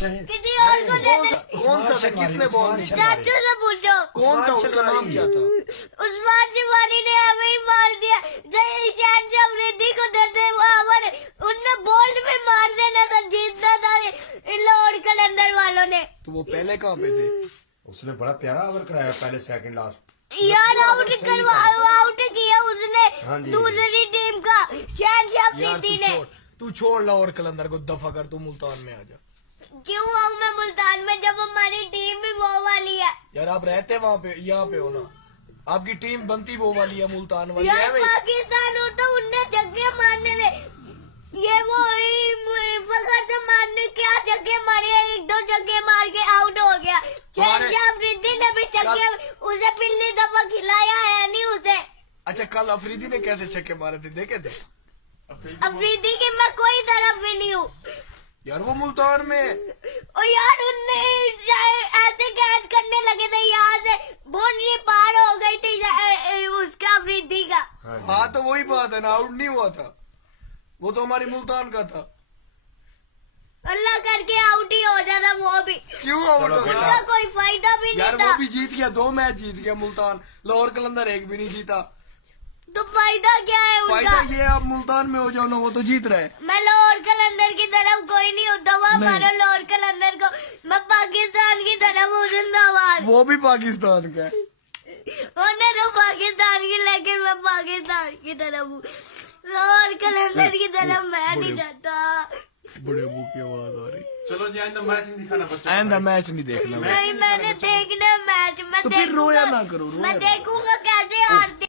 किसी और को दे दे। कौन सा था, किसने बॉल नहीं किया? चाचू से पूछो। कौन था, उसका नाम क्या था? उस्मान शिवानी ने हमें ही मार दिया। ईशान से अफरीदी को देते हमारे उनने बोल्ड में मार देना था, जीतना था लाहौर कलंदर वालों ने। तो वो पहले कहाँ पे थे? उसने बड़ा प्यारा ओवर कराया, पहले सेकंड लास्ट यार आउट किया उसने हाँ जी। दूसरी टीम का शहनशाह यार अफरीदी ने। तू छोड़ लाहौर कलंदर को, दफा कर, तू मुल्तान में आ जा। क्यों आऊँ मैं मुल्तान में जब हमारी टीम भी वो वाली है? यार आप रहते वहाँ पे, यहाँ पे हो ना, आपकी टीम बनती वो वाली है, मुल्तान वाली यार है भाई। पाकिस्तान हो तो उनने जगह मारने थे, ये वो फखर से मारने क्या जगह मारी है, 1-2 जगह मार के आउट हो गया। शहनशाह अफरीदी ने भी जगह उसे पिछली दफा खिलाया है नहीं उसे। अच्छा, कल अफरीदी ने कैसे छक्के मारे थे, देखे थे? अफरीदी की मैं कोई तरफ भी नहीं हूँ। यार वो मुल्तान में। और यार उनने ऐसे कैच करने लगे थे, यहाँ से बाउंड्री पार हो गई थी उसका अफरीदी का। हाँ तो वही बात है ना, आउट नहीं हुआ था वो, तो हमारी मुल्तान का था। अल्लाह करके आउट ही हो जाता वो भी। क्यों आउट हो उसका गया? कोई फायदा भी यार नहीं वो था। भी जीत गया, 2 मैच जीत गया मुल्तान, लाहौर कलंदर एक भी नहीं जीता। तो फायदा क्या है फायदा उनका? ये आप मुल्तान में हो जाओ ना, वो तो जीत रहे। मैं लाहौर कलंदर की तरफ कोई नहीं हूँ, दवा नहीं। मारो लाहौर कलंदर को। मैं पाकिस्तान की तरफ हूँ, जिंदाबाद। वो भी पाकिस्तान का है। होने तो पाकिस्तान की, लेकिन मैं पाकिस्तान की तरफ हूँ, लाहौर कलंदर की तरफ मैं नहीं जाता। बड़े मुंह की आवाज आ रही। चलो जी, आइंदा मैच नहीं दिखाना बच्चों को। आइंदा मैच नहीं देखना। नहीं मैंने देखना मैच, मैं तो फिर रोया देखूंगा। ना करो, रोया मैं ना। देखूंगा कैसे हारते